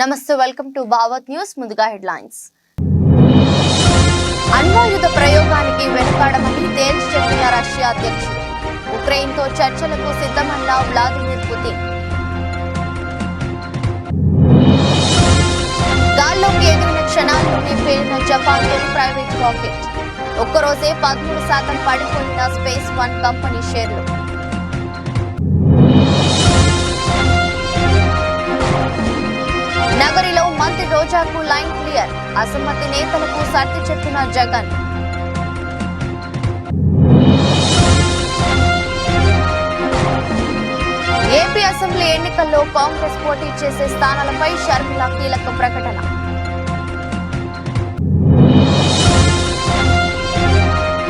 నమస్తే welcome to Bhavat news. ముందుగా headlines. అణ్వాయుధ ప్రయోగానికి వెనుకాడమని తేల్చి చెప్పిన రష్యా అధ్యక్షుడు. ఉక్రెయిన్తో చర్చలకు సిద్ధమన్న వ్లాదిమిర్ పుతిన్. గాల్లోకి ఎగిరిన క్షణాల్లోనే పేలిన జపాన్ తొలి ప్రైవేట్ రాకెట్. ఒక్కరోజే 13% పడిపోయిన స్పేస్ వన్ కంపెనీ షేర్లు. నగరిలో మంత్రి రోజాకు లైన్ క్లియర్. అసమ్మతి నేతలకు సర్ది చెప్పిన జగన్. ఏపీ అసెంబ్లీ ఎన్నికల్లో కాంగ్రెస్ పోటీ చేసే స్థానాలపై షర్మిల కీలక ప్రకటన.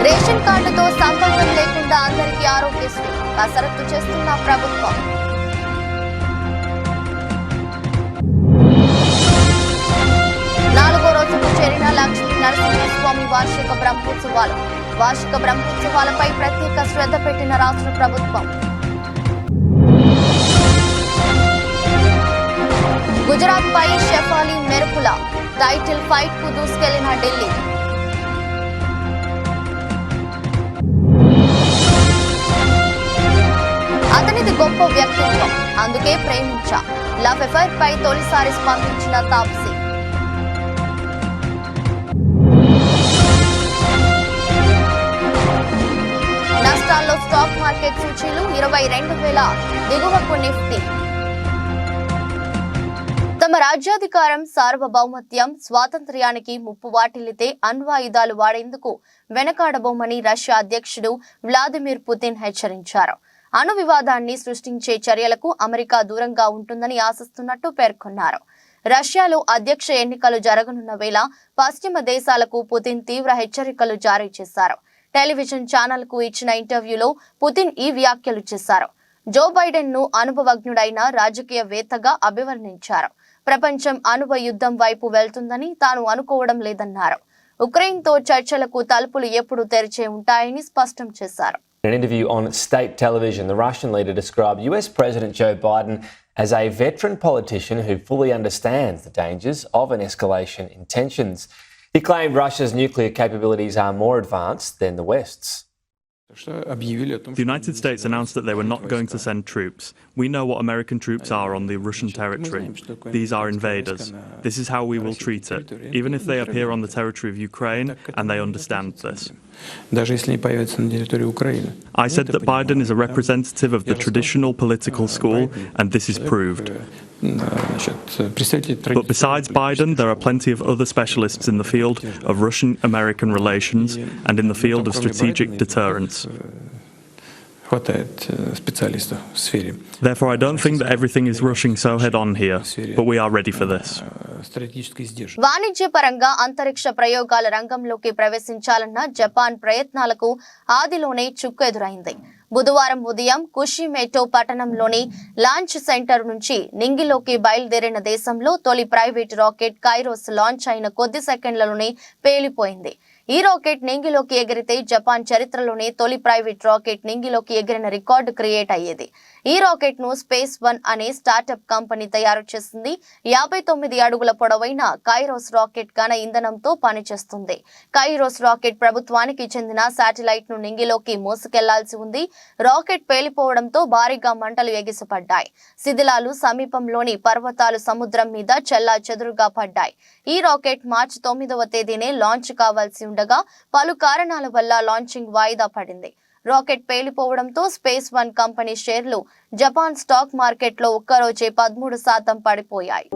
రేషన్ కార్డుతో సంబంధం లేకుండా అందరికీ ఆరోగ్యశ్రీ కసరత్తు చేస్తున్న ప్రభుత్వం. చేరిన లక్ష్మీ నరసింహస్వామి వార్షిక బ్రహ్మోత్సవాలపై ప్రత్యేక శ్రద్ధ పెట్టిన రాష్ట్ర ప్రభుత్వం. గుజరాత్ పై షెఫాలి మెరుపుల టైటిల్ ఫైట్ కు దూసుకెళ్లిన ఢిల్లీ. అతనిది గొప్ప వ్యక్తిత్వం, అందుకే ప్రేమించా. లవ్ ఎఫైర్ పై తొలిసారి స్పందించిన తాప్సీ. నష్టాల్లో స్టాక్ మార్కెట్ సూచీలు 22,000 దిగువకు నిఫ్టీ. తమ రాజ్యాధికారం, సార్వభౌమత్యం, స్వాతంత్ర్యానికి ముప్పు వాటిల్లితే అణ్వాయుధాలు వాడేందుకు వెనకాడబోమని రష్యా అధ్యక్షుడు వ్లాదిమిర్ పుతిన్ హెచ్చరించారు. అణు వివాదాన్ని సృష్టించే చర్యలకు అమెరికా దూరంగా ఉంటుందని ఆశిస్తున్నట్టు పేర్కొన్నారు. రష్యాలో అధ్యక్ష ఎన్నికలు జరగనున్న వేళ పశ్చిమ దేశాలకు పుతిన్ తీవ్ర హెచ్చరికలు జారీ చేశారు. టెలివిజన్ ఛానల్ కు ఇచ్చిన ఇంటర్వ్యూలో పుతిన్ ఈ వ్యాఖ్యలు చేశారు. జో బైడెన్ ను అనుభవజ్ఞుడైన రాజకీయవేత్తగా అభివర్ణించారు. ప్రపంచం అణువ యుద్ధం వైపు వెళ్తుందని తాను అనుకోవడం లేదన్నారు. ఉక్రెయిన్తో చర్చలకు తలుపులు ఎప్పుడు తెరిచే ఉంటాయని స్పష్టం చేశారు. In an interview on state television, the Russian leader described US President Joe Biden as a veteran politician who fully understands the dangers of an escalation in tensions. He claimed Russia's nuclear capabilities are more advanced than the West's. The United States announced that they were not going to send troops. We know what American troops are on the Russian territory. These are invaders. This is how we will treat it, even if they appear on the territory of Ukraine and they understand this. I said that Biden is a representative of the traditional political school, and this is proved. But besides Biden, there are plenty of other specialists in the field of Russian-American relations and in the field of strategic deterrence. Therefore, I don't think that everything is rushing so head-on here, but we are ready for this. వాణిజ్యపరంగా అంతరిక్ష ప్రయోగాల రంగంలోకి ప్రవేశించాలన్న Japan ప్రయత్నాలకు ఆదిలోనే చుక్కు ఎదురైంది. బుధవారం ఉదయం కుషిమేటో పట్టణంలోని లాంచ్ సెంటర్ నుంచి నింగిలోకి బయలుదేరిన దేశంలో తొలి ప్రైవేట్ రాకెట్ కైరోస్ లాంచ్ అయిన కొద్ది సెకండ్లలోనే పేలిపోయింది. ఈ రాకెట్ నింగిలోకి ఎగిరితే జపాన్ చరిత్రలోనే తొలి ప్రైవేట్ రాకెట్ నింగిలోకి ఎగిరిన రికార్డు క్రియేట్ అయ్యేది. ఈ రాకెట్ ను స్పేస్ వన్ అనే స్టార్టప్ కంపెనీ తయారు చేసింది. 59 అడుగుల పొడవైన కైరోస్ రాకెట్ ఘన ఇంధనంతో పనిచేస్తుంది. కైరోస్ రాకెట్ ప్రభుత్వానికి చెందిన శాటిలైట్ ను నింగిలోకి మోసుకెళ్లాల్సి ఉంది. రాకెట్ పేలిపోవడంతో భారీగా మంటలు ఎగిసిపడ్డాయి. శిథిలాలు సమీపంలోని పర్వతాలు సముద్రం మీద చెల్లా చెదురుగా పడ్డాయి. ఈ రాకెట్ మార్చి 9వ తేదీనే లాంచ్ కావాల్సి ఉండగా పలు కారణాల వల్ల లాంచింగ్ వాయిదా పడింది. రాకెట్ పేలిపోవడంతో స్పేస్ వన్ కంపెనీ షేర్లు జపాన్ స్టాక్ మార్కెట్లో ఒక్కరోజే 13% పడిపోయాయి.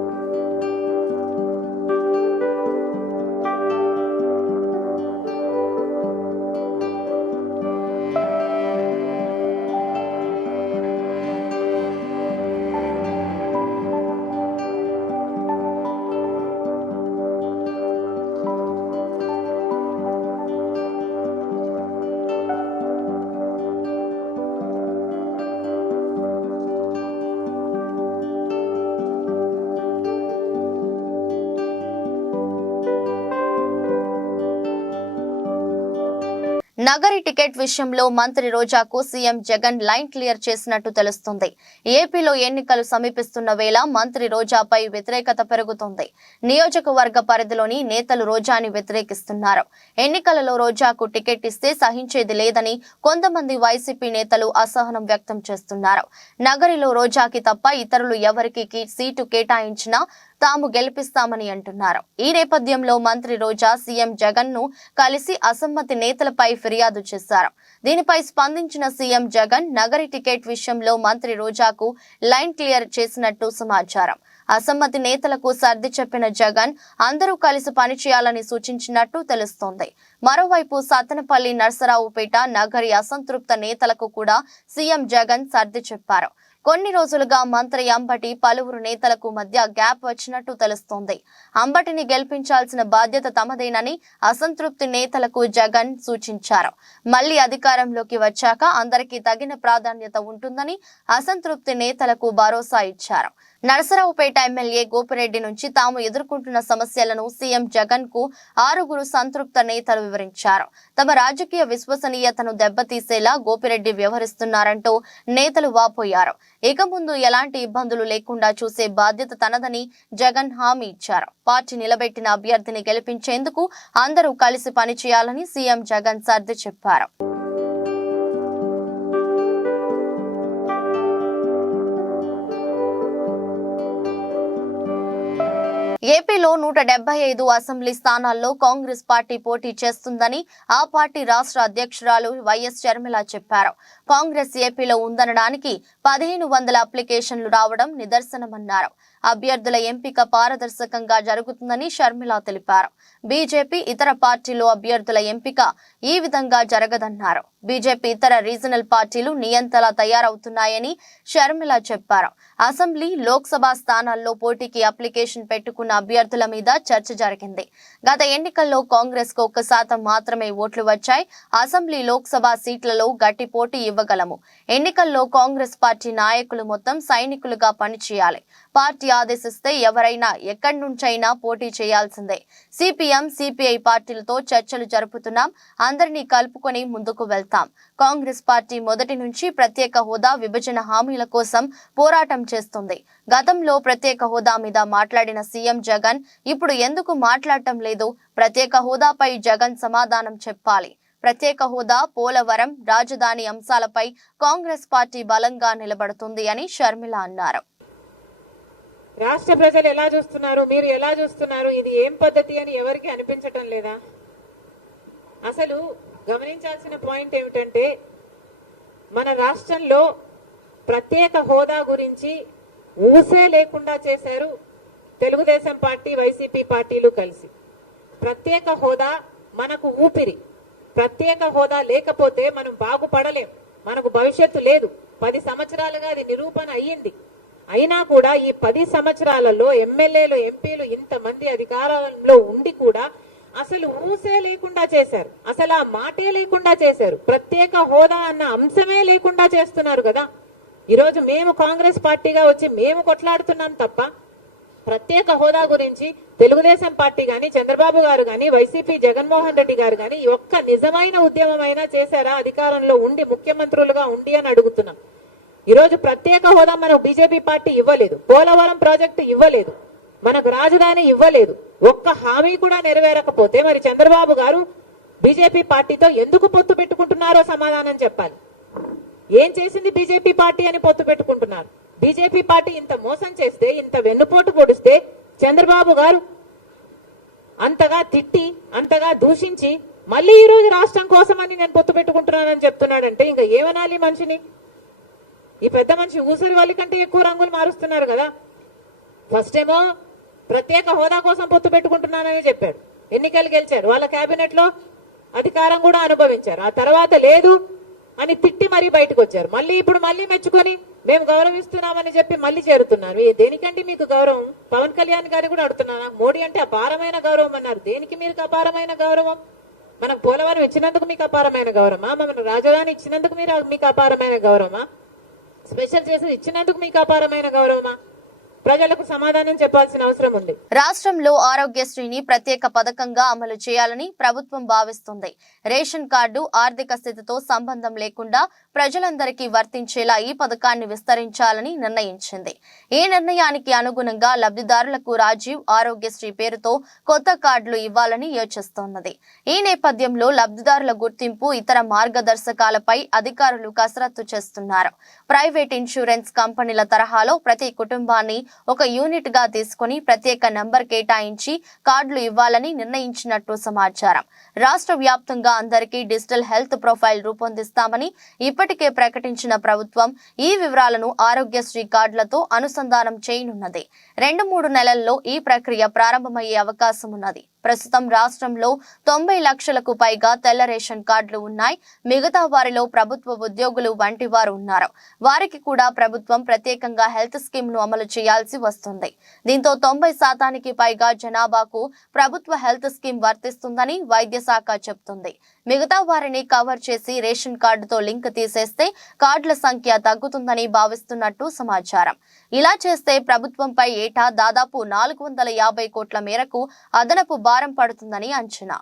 నగరి టికెట్ విషయంలో మంత్రి రోజాకు సీఎం జగన్ లైన్ క్లియర్ చేసినట్టు తెలుస్తుంది. ఏపీలో ఎన్నికలు సమీపిస్తున్న వేళ మంత్రి రోజాపై వ్యతిరేకత పెరుగుతోంది. నియోజకవర్గ పరిధిలోని నేతలు రోజాని వ్యతిరేకిస్తున్నారు. ఎన్నికలలో రోజాకు టికెట్ ఇస్తే సహించేది లేదని కొంతమంది వైసీపీ నేతలు అసహనం వ్యక్తం చేస్తున్నారు. నగరిలో రోజాకి తప్ప ఇతరులు ఎవరికి సీటు కేటాయించినా తాము గెలిపిస్తామని అంటున్నారు. ఈ నేపథ్యంలో మంత్రి రోజా సీఎం జగన్ ను కలిసి అసమ్మతి నేతలపై ఫిర్యాదు చేశారు. దీనిపై స్పందించిన సీఎం జగన్ నగరి టికెట్ విషయంలో మంత్రి రోజాకు లైన్ క్లియర్ చేసినట్టు సమాచారం. అసమ్మతి నేతలకు సర్ది చెప్పిన జగన్ అందరూ కలిసి పనిచేయాలని సూచించినట్టు తెలుస్తోంది. మరోవైపు సత్తెనపల్లి, నర్సరావుపేట నగరి అసంతృప్త నేతలకు కూడా సీఎం జగన్ సర్ది చెప్పారు. కొన్ని రోజులుగా మంత్రి అంబటి పలువురు నేతలకు మధ్య గ్యాప్ వచ్చినట్టు తెలుస్తోంది. అంబటిని గెలిపించాల్సిన బాధ్యత తమదేనని అసంతృప్తి నేతలకు జగన్ సూచించారు. మళ్లీ అధికారంలోకి వచ్చాక అందరికీ తగిన ప్రాధాన్యత ఉంటుందని అసంతృప్తి నేతలకు భరోసా ఇచ్చారు. నరసరావుపేట ఎమ్మెల్యే గోపిరెడ్డి నుంచి తాము ఎదుర్కొంటున్న సమస్యలను సీఎం జగన్ కు 6 సంతృప్త నేతలు వివరించారు. తమ రాజకీయ విశ్వసనీయతను దెబ్బతీసేలా గోపిరెడ్డి వ్యవహరిస్తున్నారంటూ నేతలు వాపోయారు. ఇక ముందు ఎలాంటి ఇబ్బందులు లేకుండా చూసే బాధ్యత తనదని జగన్ హామీ ఇచ్చారు. పార్టీ నిలబెట్టిన అభ్యర్థిని గెలిపించేందుకు అందరూ కలిసి పనిచేయాలని సీఎం జగన్ సర్ది చెప్పారు. ఏపీలో 175 అసెంబ్లీ స్థానాల్లో కాంగ్రెస్ పార్టీ పోటీ చేస్తుందని ఆ పార్టీ రాష్ట్ర అధ్యక్షురాలు వైఎస్ షర్మిల చెప్పారు. కాంగ్రెస్ ఏపీలో ఉందనడానికి 1500 అప్లికేషన్లు రావడం నిదర్శనమన్నారు. అభ్యర్థుల ఎంపిక పారదర్శకంగా జరుగుతుందని షర్మిల తెలిపారు. బీజేపీ ఇతర పార్టీలు అభ్యర్థుల ఎంపిక ఈ విధంగా జరగదన్నారు. బీజేపీ ఇతర రీజనల్ పార్టీలు నియంతలా తయారవుతున్నాయని షర్మిల చెప్పారు. అసెంబ్లీ, లోక్సభ స్థానాల్లో పోటీకి అప్లికేషన్ పెట్టుకున్న అభ్యర్థుల మీద చర్చ జరిగింది. గత ఎన్నికల్లో కాంగ్రెస్ కు 1% మాత్రమే ఓట్లు వచ్చాయి. అసెంబ్లీ, లోక్సభ సీట్లలో గట్టి పోటీ ఇవ్వగలము. ఎన్నికల్లో కాంగ్రెస్ పార్టీ నాయకులు మొత్తం సైనికులుగా పనిచేయాలి. పార్టీ ఆదేశిస్తే ఎవరైనా ఎక్కడి నుంచైనా పోటీ చేయాల్సిందే. సిపిఎం, సిపిఐ పార్టీలతో చర్చలు జరుపుతున్నాం. అందరినీ కలుపుకొని ముందుకు వెళ్తాం. కాంగ్రెస్ పార్టీ మొదటి నుంచి ప్రత్యేక హోదా, విభజన హామీల కోసం పోరాటం చేస్తుంది. గతంలో ప్రత్యేక హోదా మీద మాట్లాడిన సీఎం జగన్ ఇప్పుడు ఎందుకు మాట్లాడటం లేదు? ప్రత్యేక హోదాపై జగన్ సమాధానం చెప్పాలి. ప్రత్యేక హోదా, పోలవరం, రాజధాని అంశాలపై కాంగ్రెస్ పార్టీ బలంగా నిలబడుతుంది అని షర్మిల అన్నారు. రాష్ట్ర ప్రజలు ఎలా చూస్తున్నారు, మీరు ఎలా చూస్తున్నారు, ఇది ఏం పద్ధతి అని ఎవరికి అనిపించటం లేదా? అసలు గమనించాల్సిన పాయింట్ ఏమిటంటే మన రాష్ట్రంలో ప్రత్యేక హోదా గురించి ఊసే లేకుండా చేశారు తెలుగుదేశం పార్టీ, వైసీపీ పార్టీలు కలిసి. ప్రత్యేక హోదా మనకు ఊపిరి. ప్రత్యేక హోదా లేకపోతే మనం బాగుపడలేం, మనకు భవిష్యత్తు లేదు. 10 సంవత్సరాలుగా అది నిరూపణ అయ్యింది. అయినా కూడా ఈ 10 సంవత్సరాలలో ఎమ్మెల్యేలు, ఎంపీలు ఇంతమంది అధికారంలో ఉండి కూడా అసలు ఊసే లేకుండా చేశారు. అసలు ఆ మాటే లేకుండా చేశారు. ప్రత్యేక హోదా అన్న అంశమే లేకుండా చేస్తున్నారు కదా. ఈరోజు మేము కాంగ్రెస్ పార్టీగా వచ్చి మేము కొట్లాడుతున్నాం తప్ప ప్రత్యేక హోదా గురించి తెలుగుదేశం పార్టీ గాని, చంద్రబాబు గారు గాని, వైసీపీ జగన్మోహన్ రెడ్డి గారు గాని ఒక్క నిజమైన ఉద్యమమైనా చేశారా అధికారంలో ఉండి, ముఖ్యమంత్రులుగా ఉండి అని అడుగుతున్నాం. ఈరోజు ప్రత్యేక హోదా మనకు బీజేపీ పార్టీ ఇవ్వలేదు. పోలవరం ప్రాజెక్టు ఇవ్వలేదు. మనకు రాజధాని ఇవ్వలేదు. ఒక్క హామీ కూడా నెరవేరకపోతే మరి చంద్రబాబు గారు బీజేపీ పార్టీతో ఎందుకు పొత్తు పెట్టుకుంటున్నారో సమాధానం చెప్పాలి. ఏం చేసింది బీజేపీ పార్టీ అని పొత్తు పెట్టుకుంటున్నారు? బీజేపీ పార్టీ ఇంత మోసం చేస్తే, ఇంత వెన్నుపోటు పొడిస్తే చంద్రబాబు గారు అంతగా తిట్టి, అంతగా దూషించి మళ్ళీ ఈ రోజు రాష్ట్రం కోసమని నేను పొత్తు పెట్టుకుంటున్నానని చెప్తున్నాడంటే ఇంకా ఏమనాలి మనిషిని? ఈ పెద్ద మనిషి ఊసరి వాళ్ళ కంటే ఎక్కువ రంగులు మారుస్తున్నారు కదా. ఫస్ట్ ఏమో ప్రత్యేక హోదా కోసం పొత్తు పెట్టుకుంటున్నానని చెప్పాడు. ఎన్నికలు గెలిచారు. వాళ్ళ కేబినెట్ లో అధికారం కూడా అనుభవించారు. ఆ తర్వాత లేదు అని తిట్టి మరీ బయటకు వచ్చారు. మళ్ళీ ఇప్పుడు మళ్ళీ మెచ్చుకొని మేము గౌరవిస్తున్నామని చెప్పి మళ్ళీ చేరుతున్నారు. దేనికంటే మీకు గౌరవం? పవన్ కళ్యాణ్ గారిని కూడా అడుగుతున్నాను. మోడీ అంటే అపారమైన గౌరవం అన్నారు. దేనికి మీకు అపారమైన గౌరవం? మనకు పోలవరం ఇచ్చినందుకు మీకు అపారమైన గౌరవమా? మన రాజధాని ఇచ్చినందుకు మీకు అపారమైన గౌరవమా? స్పెషల్ చేసి ఇచ్చినందుకు మీకు అపారమైన గౌరవమా? ప్రజలకు సమాధానం చెప్పాల్సిన అవసరం ఉంది. రాష్ట్రంలో ఆరోగ్యశ్రీని ప్రత్యేక పథకంగా అమలు చేయాలని ప్రభుత్వం భావిస్తుంది. రేషన్ కార్డు ఆర్థిక స్థితితో సంబంధం లేకుండా ప్రజలందరికీ వర్తించేలా ఈ పథకాన్ని విస్తరించాలని నిర్ణయించింది. ఈ నిర్ణయానికి అనుగుణంగా లబ్ధిదారులకు రాజీవ్ ఆరోగ్యశ్రీ పేరుతో కొత్త కార్డులు ఇవ్వాలని యోచిస్తోన్నది. ఈ నేపథ్యంలో లబ్ధిదారుల గుర్తింపు, ఇతర మార్గదర్శకాలపై అధికారులు కసరత్తు చేస్తున్నారు. ప్రైవేట్ ఇన్సూరెన్స్ కంపెనీల తరహాలో ప్రతి కుటుంబాన్ని ఒక యూనిట్ గా తీసుకుని ప్రత్యేక నంబర్ కేటాయించి కార్డులు ఇవ్వాలని నిర్ణయించినట్టు సమాచారం. రాష్ట్ర వ్యాప్తంగా అందరికీ డిజిటల్ హెల్త్ ప్రొఫైల్ రూపొందిస్తామని ఇప్పటికే ప్రకటించిన ప్రభుత్వం ఈ వివరాలను ఆరోగ్యశ్రీ కార్డులతో అనుసంధానం చేయనున్నది. 2-3 నెలల్లో ఈ ప్రక్రియ ప్రారంభమయ్యే అవకాశం ఉన్నది. ప్రస్తుతం రాష్ట్రంలో 90 లక్షలకు పైగా తెల్ల రేషన్ కార్డులు ఉన్నాయి. మిగతా వారిలో ప్రభుత్వ ఉద్యోగులు వంటి వారు ఉన్నారు. వారికి కూడా ప్రభుత్వం ప్రత్యేకంగా హెల్త్ స్కీమ్ ను అమలు చేయాల్సి వస్తుంది. దీంతో 90% పైగా జనాభాకు ప్రభుత్వ హెల్త్ స్కీమ్ వర్తిస్తుందని వైద్య శాఖ చెబుతుంది. మిగతా వారిని కవర్ చేసి రేషన్ కార్డుతో లింక్ తీసేస్తే కార్డుల సంఖ్య తగ్గుతుందని భావిస్తున్నట్టు సమాచారం. ఇలా చేస్తే ప్రభుత్వంపై ఏటా దాదాపు 450 కోట్ల మేరకు అదనపు భారం పడుతుందని అంచనా.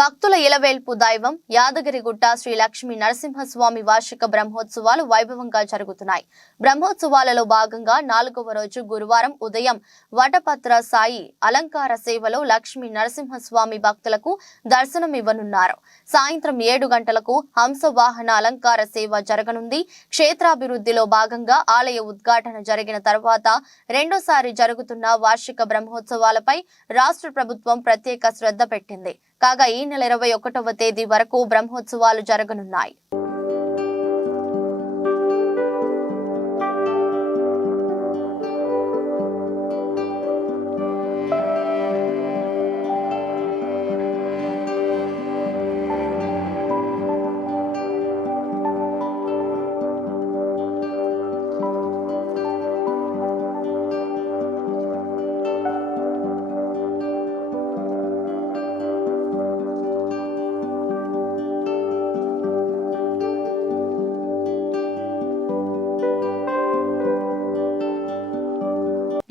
భక్తుల ఇలవేల్పు దైవం యాదగిరిగుట్ట శ్రీ లక్ష్మీ నరసింహస్వామి వార్షిక బ్రహ్మోత్సవాలు వైభవంగా జరుగుతున్నాయి. బ్రహ్మోత్సవాలలో భాగంగా 4వ రోజు గురువారం ఉదయం వటపత్ర సాయి అలంకార సేవలో లక్ష్మీ నరసింహస్వామి భక్తులకు దర్శనం ఇవ్వనున్నారు. సాయంత్రం 7 గంటలకు హంసవాహన అలంకార సేవ జరగనుంది. క్షేత్రాభివృద్ధిలో భాగంగా ఆలయ ఉద్ఘాటన జరిగిన తర్వాత రెండోసారి జరుగుతున్న వార్షిక బ్రహ్మోత్సవాలపై రాష్ట్ర ప్రభుత్వం ప్రత్యేక శ్రద్ధ పెట్టింది. కాగా ఈ నెల 21వ తేదీ వరకు బ్రహ్మోత్సవాలు జరగనున్నాయి.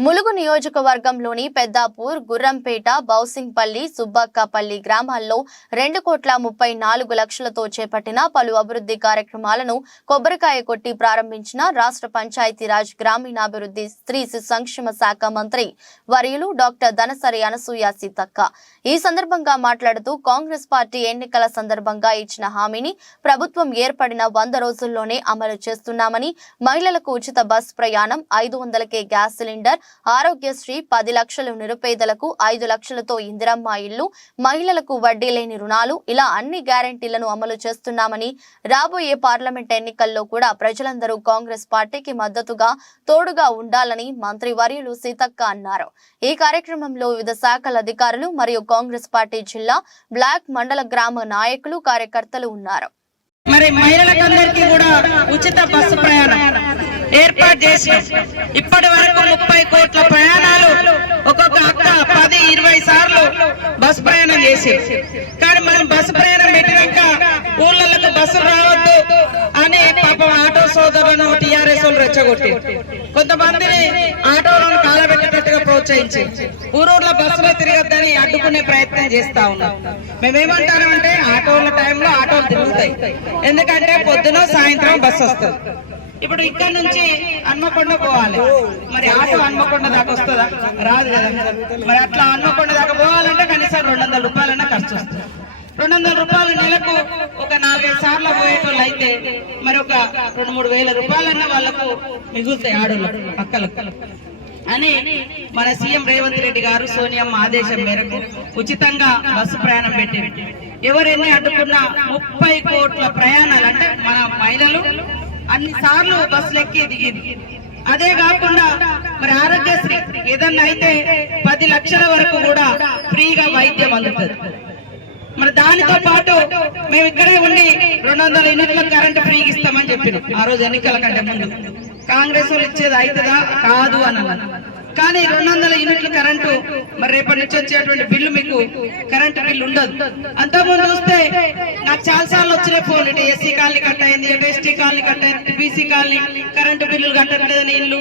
ములుగు నియోజకవర్గంలోని పెద్దాపూర్, గుర్రంపేట, బౌసింగ్పల్లి, సుబ్బక్కపల్లి గ్రామాల్లో 2,34 లక్షలతో చేపట్టిన పలు అభివృద్ధి కార్యక్రమాలను కొబ్బరికాయ కొట్టి ప్రారంభించిన రాష్ట్ర పంచాయతీరాజ్ గ్రామీణాభివృద్ధి స్త్రీ శిశు సంక్షేమ శాఖ మంత్రి వర్యులు డాక్టర్ దనసరి అనసూయ సీతక్క. ఈ సందర్భంగా మాట్లాడుతూ కాంగ్రెస్ పార్టీ ఎన్నికల సందర్భంగా ఇచ్చిన హామీని ప్రభుత్వం ఏర్పడిన 100 రోజుల్లోనే అమలు చేస్తున్నామని, మహిళలకు ఉచిత బస్ ప్రయాణం, 500కే గ్యాస్ సిలిండర్, ఆరోగ్యశ్రీ, 10 లక్షలు నిరుపేదలకు, 5 లక్షలతో ఇందిరమ్మ ఇళ్లు, మహిళలకు వడ్డీ లేని రుణాలు, ఇలా అన్ని గ్యారెంటీలను అమలు చేస్తున్నామని, రాబోయే పార్లమెంట్ ఎన్నికల్లో కూడా ప్రజలందరూ కాంగ్రెస్ పార్టీకి మద్దతుగా తోడుగా ఉండాలని మంత్రి వర్యులు సీతక్క అన్నారు. ఈ కార్యక్రమంలో వివిధ శాఖల అధికారులు మరియు కాంగ్రెస్ పార్టీ జిల్లా, బ్లాక్, మండల, గ్రామ నాయకులు, కార్యకర్తలు ఉన్నారు. మరి మహిళలందరికీ కూడా ఉచిత బస్సు ప్రయాణం ఏర్పాటు చేసి ఇప్పటి వరకు 30 కోట్ల ప్రయాణాలు ఒక్కొక్క అక్క 10-20 సార్లు బస్సు ప్రయాణం చేసి, కానీ మనం బస్సు ప్రయాణం పెట్టినాక ఊళ్ళకు బస్సులు రావద్దు అని పాపం ఆటో సోదరులను టీఆర్ఎస్ వాళ్ళు రెచ్చగొట్టి కొంతమందిని ఆటోలను కాలబెట్టేటట్టుగా ప్రోత్సహించి ఊరూర్లో బస్సులో తిరగద్దని అడ్డుకునే ప్రయత్నం చేస్తా ఉన్నాం. మేమేమంటామంటే ఆటోల టైంలో ఆటోలు తిరుగుతాయి, ఎందుకంటే పొద్దున సాయంత్రం బస్సు వస్తుంది. ఇప్పుడు ఇక్కడ నుంచి హన్మకొండ పోవాలి, మరి ఆటో హన్మకొండ దాకా వస్తుందా? రాదు కదా. మరి అట్లా హన్మకొండ దాకా పోవాలంటే కనీసం 200 రూపాయలన్నా ఖర్చు వస్తుంది. 200 రూపాయలు నెలకు ఒక 4-5 సార్లు పోయేటోళ్ళు అయితే మరి ఒక 2-3 వేల రూపాయలన్నా వాళ్ళకు మిగులుతాయి ఆడోళ్ళకు, అక్కలకు అని మన సీఎం రేవంత్ రెడ్డి గారు సోనియమ్మ ఆదేశం మేరకు ఉచితంగా బస్సు ప్రయాణం పెట్టింది. ఎవరెన్ని అడ్డుకున్నా 30 కోట్ల ప్రయాణాలు అంటే మన మహిళలు అన్ని సార్లు బస్సులు ఎక్కి దిగింది. అదే కాకుండా మరి మరి దానితో పాటు మేము ఇక్కడే ఉండి 200 యూనిట్ల కరెంటు ఫ్రీగా ఇస్తామని చెప్పినాం ఆ రోజు ఎన్నికల కంటే ముందు. కాంగ్రెస్ వాళ్ళు ఇచ్చేది అవుతుందా కాదు అని అన్నారు. కానీ 200 యూనిట్ల కరెంటు మరి రేపటి నుంచి వచ్చేటువంటి బిల్లు మీకు కరెంటు బిల్లు ఉండదు. అంతకుముందు చూస్తే నాకు చాలా సార్లు వచ్చిన ఫోన్ ఎస్సీ కాలనీ కట్ అయింది, ఎస్టీ కాలనీ కట్ అయింది, బీసీ కాలనీ కరెంటు బిల్లులు కట్టట్లేదని ఇల్లు.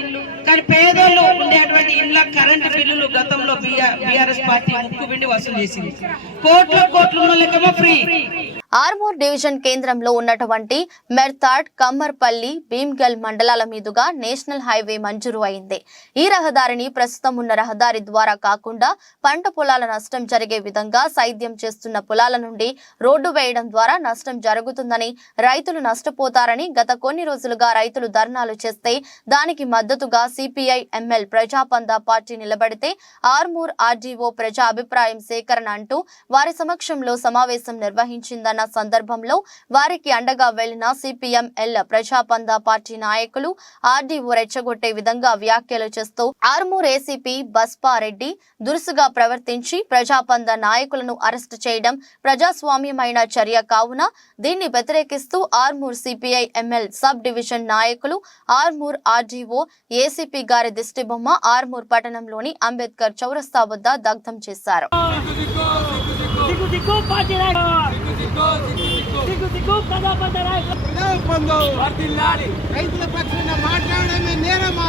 కానీ పేదోళ్ళు ఉండేటువంటి ఇళ్ళ కరెంటు బిల్లులు గతంలో బీఆర్ఎస్ పార్టీ ముక్కు పిండి వసూలు చేసింది. కోట్ల లెక్కమో ఫ్రీ. ఆర్మూర్ డివిజన్ కేంద్రంలో ఉన్నటువంటి మెర్తాడ్, కమ్మర్పల్లి, భీమ్గల్ మండలాల మీదుగా నేషనల్ హైవే మంజూరు అయింది. ఈ రహదారిని ప్రస్తుతం ఉన్న రహదారి ద్వారా కాకుండా పంట పొలాల నష్టం జరిగే విధంగా సైద్యం చేస్తున్న పొలాల నుండి రోడ్డు వేయడం ద్వారా నష్టం జరుగుతుందని, రైతులు నష్టపోతారని గత కొన్ని రోజులుగా రైతులు ధర్నాలు చేస్తే దానికి మద్దతుగా సిపిఐ ఎంఎల్ ప్రజాపందా పార్టీ నిలబడితే ఆర్మూర్ ఆర్డీఓ ప్రజా అభిప్రాయం సేకరణ అంటూ వారి సమక్షంలో సమావేశం నిర్వహించిందన్న సందర్భంలో వారికి అండగా వెళ్లిన సిపిఎం ఎల్ ప్రజాపందా పార్టీ నాయకులు ఆర్డీఓ రెచ్చగొట్టే విధంగా వ్యాఖ్యలు చేస్తూ ఆర్మూర్ ఏసీపీ బస్పారెడ్డి దురుసుగా ప్రవర్తించి ప్రజాపందా నాయకులను అరెస్టు చేయడం ప్రజాస్వామ్యమైన చర్య కావున దీన్ని వ్యతిరేకిస్తూ Armoor CPI ML sub division నాయకులు ఆర్మూర్ ఆర్డీఓ ఏసీపీ గారి దిష్టిబొమ్మ ఆర్మూర్ పట్టణంలోని అంబేద్కర్ చౌరస్తా వద్ద దగ్ధం చేశారు. రైతుల పక్షాన మాట్లాడమే నేరమా?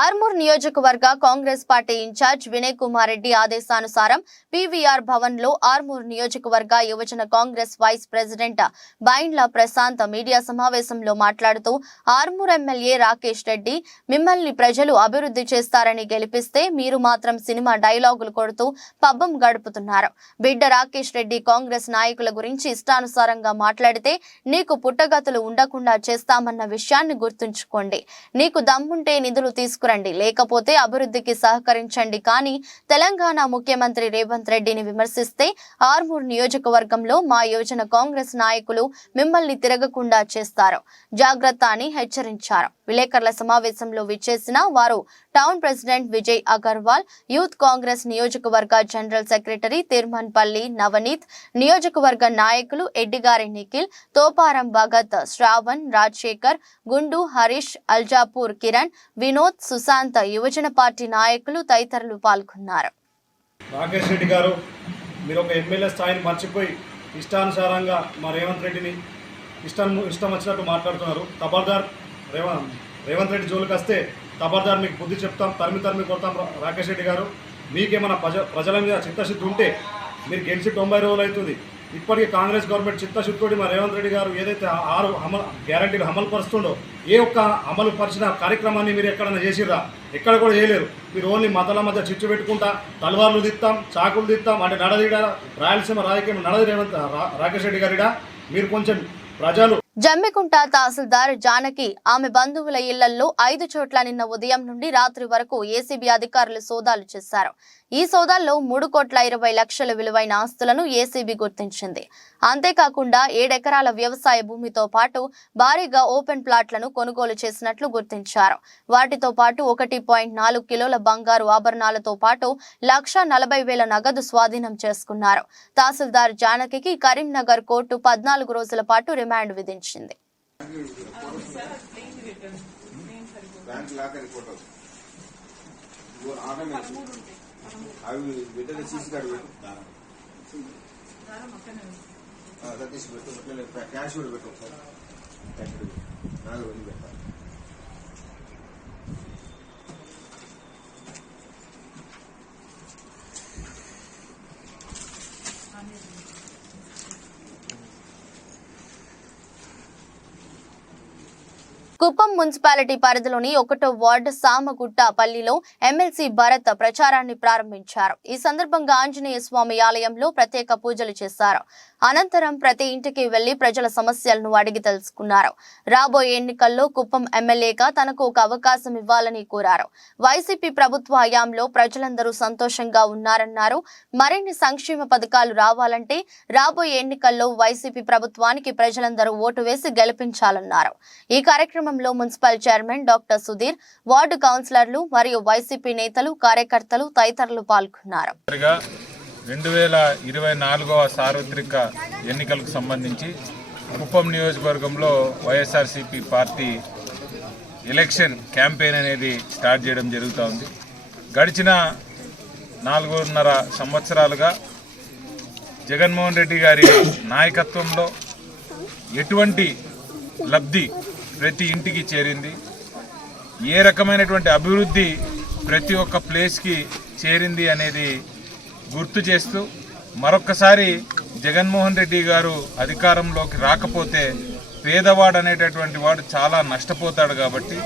ఆర్మూర్ నియోజకవర్గ కాంగ్రెస్ పార్టీ ఇన్ఛార్జ్ వినయ్ కుమార్ రెడ్డి ఆదేశానుసారం పీవీఆర్ భవన్ లో ఆర్మూర్ నియోజకవర్గ యువజన Congress vice president Bindla Prashant media సమావేశంలో మాట్లాడుతూ ఆర్మూర్ ఎమ్మెల్యే రాకేష్ రెడ్డి మిమ్మల్ని ప్రజలు అభివృద్ధి చేస్తారని గెలిపిస్తే మీరు మాత్రం సినిమా డైలాగులు కొడుతూ పబ్బం గడుపుతున్నారు. బిడ్డ రాకేష్ రెడ్డి కాంగ్రెస్ నాయకుల గురించి ఇష్టానుసారంగా మాట్లాడితే నీకు పుట్టగతులు ఉండకుండా చేస్తామన్న విషయాన్ని గుర్తుంచుకోండి. నీకు దమ్ముంటే నిధులు తీసుకురండి, లేకపోతే అభివృద్ధికి సహకరించండి. కానీ తెలంగాణ ముఖ్యమంత్రి రేవంత్ రెడ్డిని విమర్శిస్తే ఆర్మూర్ నియోజకవర్గంలో మా యువజన కాంగ్రెస్ నాయకులు మిమ్మల్ని తిరగకుండా చేస్తారు, జాగ్రత్త అని హెచ్చరించారు. విలేకరుల సమావేశంలో విచ్చేసిన వారు town president Vijay Agarwal, youth Congress నియోజకవర్గ జనరల్ సెక్రటరీ తిర్మన్పల్లి నవనీత్, నియోజకవర్గ నాయకులు ఎడ్డిగారి నిఖిల్, తోపారం భగత్, శ్రావణ్, రాజశేఖర్, గుండు, హరీష్, అల్జాపూర్ కిరణ్, వినోద్, సుశాంత్, యువజన పార్టీ నాయకులు తదితరులు పాల్గొన్నారు. రాకేష్ రెడ్డి గారు, మీరు ఒక ఎమ్మెల్యే స్థాయిని మర్చిపోయి ఇష్టానుసారంగా మా రేవంత్ రెడ్డిని ఇష్టం వచ్చినట్టు మాట్లాడుతున్నారు. ఖబర్దార్ రేవంత్ రెడ్డి జోలికి వస్తే ఖబర్దార్ మీకు బుద్ధి చెప్తాం, తరిమి కొడతాం. రాకేష్ రెడ్డి గారు, మీకేమైనా ప్రజల మీద చిత్తశుద్ధి ఉంటే మీరు గెలిచి 90 రోజులు అవుతుంది. ఇప్పటికీ కాంగ్రెస్ గవర్నమెంట్ చిత్తశుద్ధితోటి మా రేవంత్ రెడ్డి గారు ఏదైతే 6 గ్యారంటీలు అమలు పరుస్తుండో ఏ ఒక్క అమలు పరిచిన కార్యక్రమాన్ని మీరు ఎక్కడైనా చేసిర్రా? ఎక్కడ కూడా చేయలేరు. మీరు ఓన్లీ మతాల మధ్య చిచ్చు పెట్టుకుంటా తలవార్లు దిస్తాం, చాకులు దిస్తాం అంటే నడదీడ రాయలసీమ రాజకీయం నడది రేవంత్ రాకేష్ రెడ్డి గారిడా. మీరు కొంచెం ప్రజలు జమ్మికుంట తహసీల్దార్ జానకి ఆమె బంధువుల ఇళ్లలో 5 చోట్ల నిన్న ఉదయం నుండి రాత్రి వరకు ఏసీబీ అధికారులు సోదాలు చేశారు. ఈ సోదాల్లో 3,20,00,000 విలువైన ఆస్తులను ఏసీబీ గుర్తించింది. అంతేకాకుండా 7 ఎకరాల వ్యవసాయ భూమితో పాటు భారీగా ఓపెన్ ప్లాట్లను కొనుగోలు చేసినట్లు గుర్తించారు. వాటితో పాటు 1.4 కిలోల బంగారు ఆభరణాలతో పాటు 1,40,000 నగదు స్వాధీనం చేసుకున్నారు. తహసీల్దార్ జానకి కరీంనగర్ కోర్టు 14 రోజుల పాటు రిమాండ్ విధించింది. కుప్పం మున్సిపాలిటీ పరిధిలోని 1వ వార్డు సామగుట్ట పల్లిలో ఎమ్మెల్సీ భరత్ ప్రచారాన్ని ప్రారంభించారు. ఈ సందర్భంగా ఆంజనేయ స్వామి ఆలయంలో ప్రత్యేక పూజలు చేశారు. అనంతరం ప్రతి ఇంటికి వెళ్లి ప్రజల సమస్యలను అడిగి తెలుసుకున్నారు. రాబోయే ఎన్నికల్లో కుప్పం ఎమ్మెల్యేగా తనకు ఒక అవకాశం ఇవ్వాలని కోరారు. వైసీపీ ప్రభుత్వ హయాంలో ప్రజలందరూ సంతోషంగా ఉన్నారన్నారు. మరిన్ని సంక్షేమ పథకాలు రావాలంటే రాబోయే ఎన్నికల్లో వైసీపీ ప్రభుత్వానికి ప్రజలందరూ ఓటు వేసి గెలిపించాలన్నారు. ఈ కార్యక్రమంలో municipal chairman doctor Sudheer, ward కౌన్సిలర్లు మరియు వైసీపీ నేతలు, కార్యకర్తలు తదితరులు పాల్గొన్నారు. 2024వ సార్వత్రిక ఎన్నికలకు సంబంధించి కుప్పం నియోజకవర్గంలో వైఎస్ఆర్సీపీ పార్టీ ఎలక్షన్ క్యాంపెయిన్ అనేది స్టార్ట్ చేయడం జరుగుతూ ఉంది. గడిచిన 4.5 సంవత్సరాలుగా జగన్మోహన్ రెడ్డి గారి నాయకత్వంలో ఎటువంటి లబ్ధి ప్రతి ఇంటికి చేరింది, ఏ రకమైనటువంటి అభివృద్ధి ప్రతి ఒక్క ప్లేస్కి చేరింది అనేది గుర్తు చేస్తూ మరొక్కసారి జగన్మోహన్ రెడ్డి గారు అధికారంలోకి రాకపోతే పేదవాడు అనేటటువంటి వాడు చాలా నష్టపోతాడు. కాబట్టి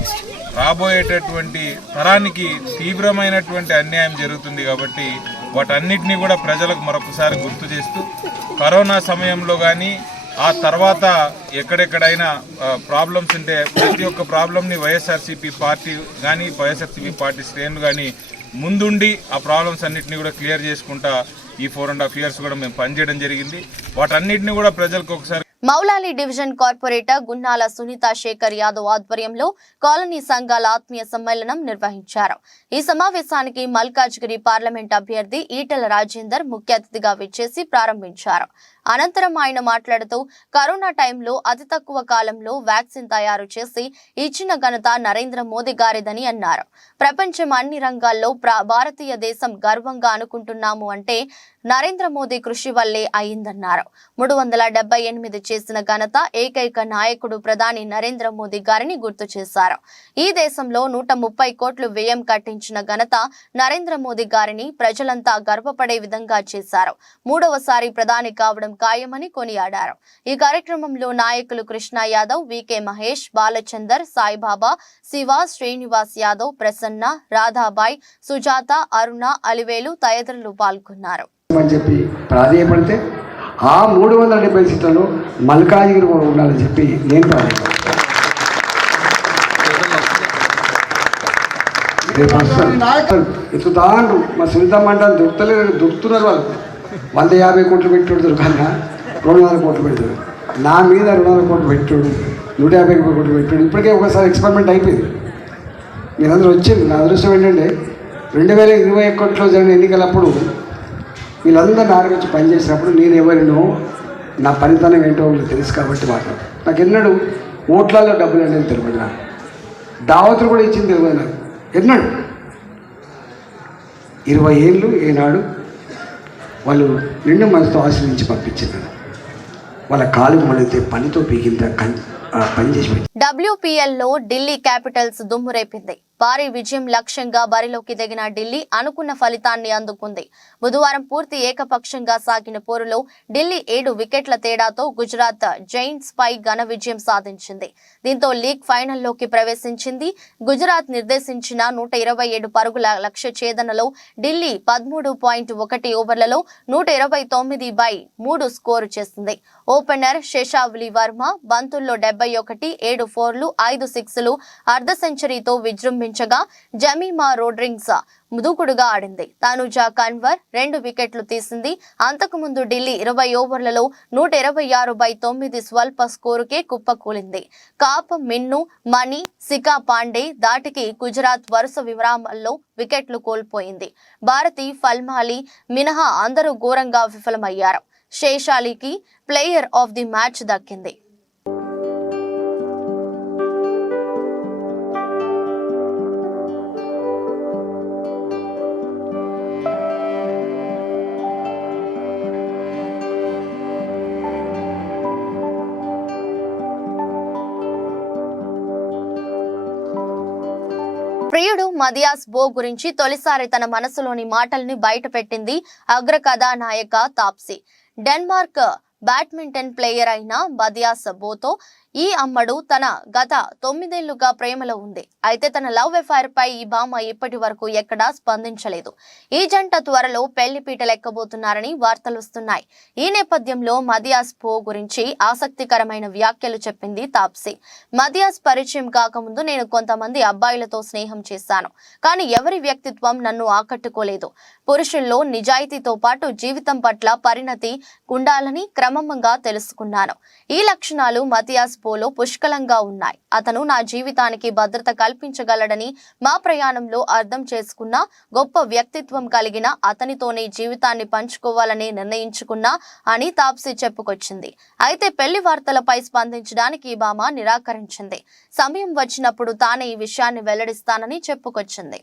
రాబోయేటటువంటి తరానికి తీవ్రమైనటువంటి అన్యాయం జరుగుతుంది. కాబట్టి వాటన్నిటినీ కూడా ప్రజలకు మరొకసారి గుర్తు చేస్తూ కరోనా సమయంలో కానీ ఆ తర్వాత ఎక్కడెక్కడైనా ప్రాబ్లమ్స్ ఉంటే ప్రతి ఒక్క ప్రాబ్లమ్ని వైఎస్ఆర్సీపీ పార్టీ కానీ వైఎస్ఆర్సీపీ పార్టీ శ్రేణులు కానీ ముందుండి ఆ ప్రాబ్లమ్స్ అన్నింటినీ కూడా క్లియర్ చేసుకుంటా ఈ 4.5 years కూడా మేము పనిచేయడం జరిగింది. వాటన్నిటిని కూడా ప్రజలకు ఒకసారి మౌలాలి డివిజన్ కార్పొరేటర్ గున్నాల సునీత శేఖర్ యాదవ్ ఆధ్వర్యంలో కాలనీ సంఘాల ఆత్మీయ సమ్మేళనం నిర్వహించారు. ఈ సమావేశానికి మల్కాజ్గిరి పార్లమెంట్ అభ్యర్థి ఈటెల రాజేందర్ ముఖ్య అతిథిగా విచ్చేసి ప్రారంభించారు. అనంతరం ఆయన మాట్లాడుతూ కరోనా టైంలో అతి తక్కువ కాలంలో వ్యాక్సిన్ తయారు చేసి ఇచ్చిన ఘనత నరేంద్ర మోదీ గారిదని అన్నారు. ప్రపంచం అన్ని రంగాల్లో భారతీయ దేశం గర్వంగా అనుకుంటున్నాము అంటే నరేంద్ర మోదీ కృషి వల్లే అయిందన్నారు. 378 చేసిన ఘనత ఏకైక నాయకుడు ప్రధాని నరేంద్ర మోదీ గారిని గుర్తు చేశారు. ఈ దేశంలో 130 కోట్లు వ్యయం కట్టించిన ఘనత నరేంద్ర మోదీ గారిని ప్రజలంతా గర్వపడే విధంగా చేశారు. 3వసారి ప్రధాని కావడం ఖాయమని కొనియాడారు. ఈ కార్యక్రమంలో నాయకులు కృష్ణ యాదవ్, వికే మహేష్, బాలచందర్, సాయిబాబా, శివ, శ్రీనివాస్ యాదవ్, ప్రసన్న, రాధాబాయ్, సుజాత, అరుణ, అలివేలు తదితరులు పాల్గొన్నారు. అని చెప్పి ప్రాధేయపడితే ఆ 370 సీట్లలో మల్కాజిగిరి కూడా ఉండాలని చెప్పి నేను ఎత్తుతాండ్రు మా సునీత మండలం దొరుకుతున్నారు. వాళ్ళు 150 కోట్లు పెట్టుడు దొరకన్నా 200 కోట్లు పెడతాడు. నా మీద 200 కోట్లు పెట్టుడు, 150 కోట్లు పెట్టుడు. ఇప్పటికే ఒకసారి ఎక్స్పెరిమెంట్ అయిపోయింది. మీరందరూ వచ్చింది. నా అదృష్టం ఏంటంటే 2021లో జరిగిన ఎన్నికలప్పుడు వీళ్ళందరూ నాలుగు వచ్చి పనిచేసినప్పుడు నేను ఎవరినో నా పనితనం ఏంటో మీకు తెలుసు కాబట్టి మాట్లాడు. నాకు ఎన్నడూ ఓట్లలో డబ్బులు అనేది తెలియదు. నాకు దావతులు కూడా ఇచ్చింది తెలియదు. నాకు ఎన్నడు 20 ఏళ్ళు ఏనాడు వాళ్ళు నిండు మనసుతో ఆశ్రయించి పంపించారు. వాళ్ళ కాలు మళ్ళీ పనితో పీకింత పని చేసి WPLలో ఢిల్లీ క్యాపిటల్స్ దుమ్ము రేపింది. భారీ విజయం లక్ష్యంగా బరిలోకి దిగిన ఢిల్లీ అనుకున్న ఫలితాన్ని అందుకుంది. బుధవారం పూర్తి ఏకపక్షంగా సాగిన పోరులో ఢిల్లీ 7 వికెట్ల తేడాతో గుజరాత్ జైంట్స్ పై ఘన విజయం సాధించింది. దీంతో లీగ్ ఫైనల్లోకి ప్రవేశించింది. గుజరాత్ నిర్దేశించిన 127 పరుగుల లక్ష్య ఛేదనలో ఢిల్లీ 13.1 ఓవర్లలో 129/3 స్కోరు చేసింది. ఓపెనర్ శేషావలి వర్మ బంతుల్లో 71, 7 4లు, 5 6లు, అర్ధ సెంచరీతో విజృంభించగా జమీమా రోడ్రింగ్స్ దూకుడుగా ఆడింది. తనుజా కన్వర్ 2 వికెట్లు తీసింది. అంతకుముందు ఢిల్లీ 20 ఓవర్లలో 126/9 స్వల్ప స్కోరుకే కుప్పకూలింది. కాప్, మిన్ను, మణి, సికా పాండే దాటికి గుజరాత్ వరుస విరామాల్లో వికెట్లు కోల్పోయింది. భారతి, ఫల్మాలి మినహా అందరూ ఘోరంగా విఫలమయ్యారు. శేషాలికి ప్లేయర్ ఆఫ్ ది మ్యాచ్ దక్కింది. ప్రియుడు మదియాస్ బో గురించి తొలిసారి తన మనసులోని మాటల్ని బయటపెట్టింది అగ్ర కథానాయక తాప్సీ. డెన్మార్క్ బ్యాడ్మింటన్ ప్లేయర్ అయిన మదియాస్ బోతో ఈ అమ్మడు తన గత 9 ఏళ్లుగా ప్రేమలో ఉంది. అయితే తన లవ్ అఫైర్ పై ఈ భామ ఇప్పటి వరకు ఎక్కడా స్పందించలేదు. ఈ జంట త్వరలో పెళ్లి పీటలెక్కబోతున్నారని వార్తలు వస్తున్నాయి. ఈ నేపథ్యంలో మదియాస్ పో గురించి ఆసక్తికరమైన వ్యాఖ్యలు చెప్పింది తాప్సీ. మదియాస్ పరిచయం కాకముందు నేను కొంతమంది అబ్బాయిలతో స్నేహం చేశాను, కానీ ఎవరి వ్యక్తిత్వం నన్ను ఆకట్టుకోలేదు. పురుషుల్లో నిజాయితీతో పాటు జీవితం పట్ల పరిణతి ఉండాలని క్రమంగా తెలుసుకున్నాను. ఈ లక్షణాలు మతియాస్ పోలో పుష్కలంగా ఉన్నాయి. అతను నా జీవితానికి భద్రత కల్పించగలడని మా ప్రయాణంలో అర్థం చేసుకున్న గొప్ప వ్యక్తిత్వం కలిగిన అతనితోనే జీవితాన్ని పంచుకోవాలని నిర్ణయించుకున్నా అని తాప్సీ చెప్పుకొచ్చింది. అయితే పెళ్లి వార్తలపై స్పందించడానికి ఈ భామ నిరాకరించింది. సమయం వచ్చినప్పుడు తానే ఈ విషయాన్ని వెల్లడిస్తానని చెప్పుకొచ్చింది.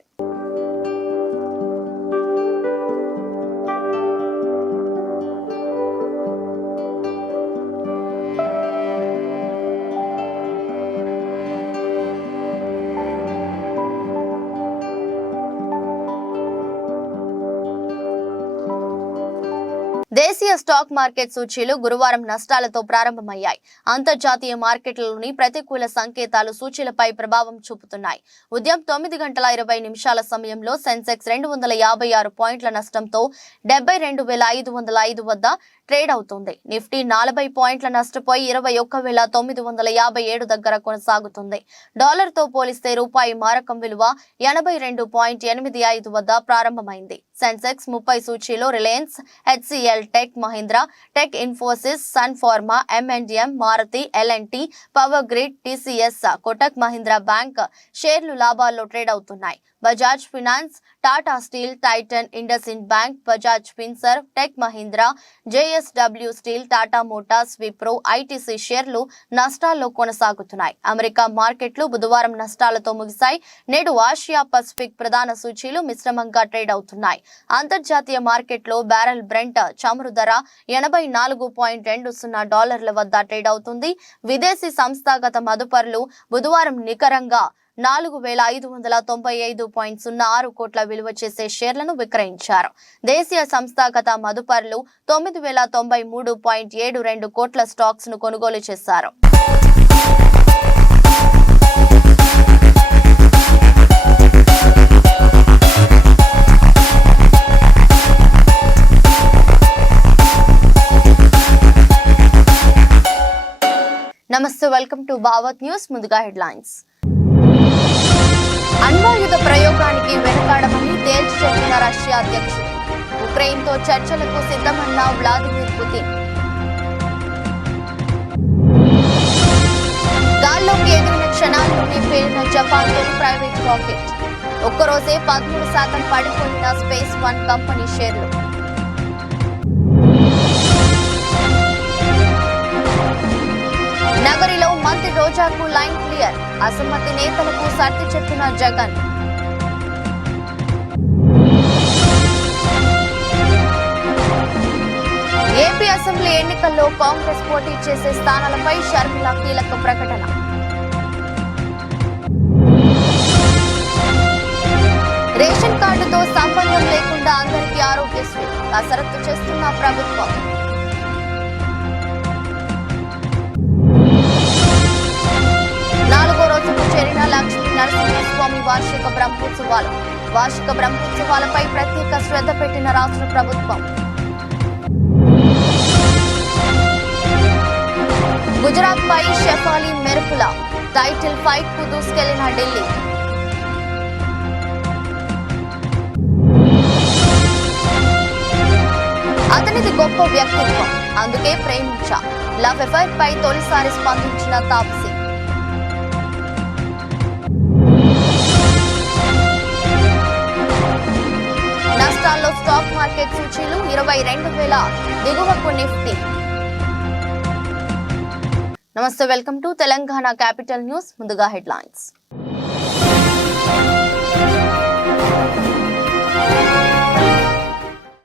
దేశీయ స్టాక్ మార్కెట్ సూచీలు గురువారం నష్టాలతో ప్రారంభమయ్యాయి. అంతర్జాతీయ మార్కెట్లలోని ప్రతికూల సంకేతాలు సూచీలపై ప్రభావం చూపుతున్నాయి. ఉదయం 9:20 సమయంలో సెన్సెక్స్ 256 పాయింట్ల నష్టంతో 72,505 వద్ద ట్రేడ్ అవుతుంది. నిఫ్టీ 40 పాయింట్ల నష్టపోయి 21,957 దగ్గర కొనసాగుతుంది. డాలర్తో పోలిస్తే రూపాయి మారకం విలువ 82.85 వద్ద ప్రారంభమైంది. సెన్సెక్స్ 30 సూచీలో Reliance, HCL Tech Mahindra, Tech Infosys, Sun Pharma, M&M, Maruti, L&T, Power Grid, TCS, Kotak Mahindra Bank షేర్లు లాభాల్లో ట్రేడ్ అవుతున్నాయి. బజాజ్ ఫినాన్స్, టాటా స్టీల్, టైటన్, ఇండస్ఇండ్ బ్యాంక్, బజాజ్ ఫిన్సర్, టెక్ మహీంద్రా, JSW స్టీల్, టాటా మోటార్స్, విప్రో, ITC షేర్లు నష్టాల్లో కొనసాగుతున్నాయి. అమెరికా మార్కెట్లు బుధవారం నష్టాలతో ముగిశాయి. నేడు ఆసియా పసిఫిక్ ప్రధాన సూచీలు మిశ్రమంగా ట్రేడ్ అవుతున్నాయి. అంతర్జాతీయ మార్కెట్లో బ్యారెల్ బ్రెంట్ చమురు ధర $80.20 వద్ద ట్రేడ్ అవుతుంది. విదేశీ సంస్థాగత మదుపర్లు బుధవారం నికరంగా 4,595.06 కోట్ల విలువ చేసే షేర్లను విక్రయించారు. దేశీయ సంస్థాగత మదుపర్లు 9,093.72 కోట్ల స్టాక్స్ ను కొనుగోలు చేశారు. నమస్తే, వెల్కమ్ టు భావత్ న్యూస్. ముందుగా హెడ్లైన్స్. అణ్వాయుధ ప్రయోగానికి వెనుకాడమని తేల్చి చెప్పిన రష్యా అధ్యక్షుడు. ఉక్రెయిన్తో చర్చలకు సిద్ధమన్న వ్లాదిమిర్ పుతిన్. గాల్లోకి ఎగిరిన క్షణాల్లోనే పేలిన జపాన్ తొలి ప్రైవేట్ రాకెట్. ఒక్కరోజే 13% పడిపోయిన స్పేస్ వన్ కంపెనీ షేర్లు. నగరిలో మంత్రి రోజాకు లైన్ క్లియర్. అసమ్మతి నేతలకు సర్ది చెప్పిన జగన్. ఏపీ అసెంబ్లీ ఎన్నికల్లో కాంగ్రెస్ పోటీ చేసే స్థానాలపై షర్మిల కీలక ప్రకటన. రేషన్ కార్డుతో సంబంధం లేకుండా అందరికీ ఆరోగ్యశ్రీ కసరత్తు చేస్తున్న ప్రభుత్వం. చేరిన లక్ష్మీ నరసింహస్వామి వార్షిక బ్రహ్మోత్సవాలపై ప్రత్యేక శ్రద్ధ పెట్టిన రాష్ట్ర ప్రభుత్వం. గుజరాత్ పై షెఫాలి మెరుపుల టైటిల్ ఫైట్ కు దూసుకెళ్లిన ఢిల్లీ. అతనిది గొప్ప వ్యక్తిత్వం, అందుకే ప్రేమించా. లవ్ అఫైర్ పై తొలిసారి స్పందించిన తాప్సీ. నష్టాల్లో స్టాక్ మార్కెట్ సూచీలు 22,000 దిగువకు నిఫ్టీ. నమస్తే, welcome to Telangana capital news. ముందుగా హెడ్లైన్స్.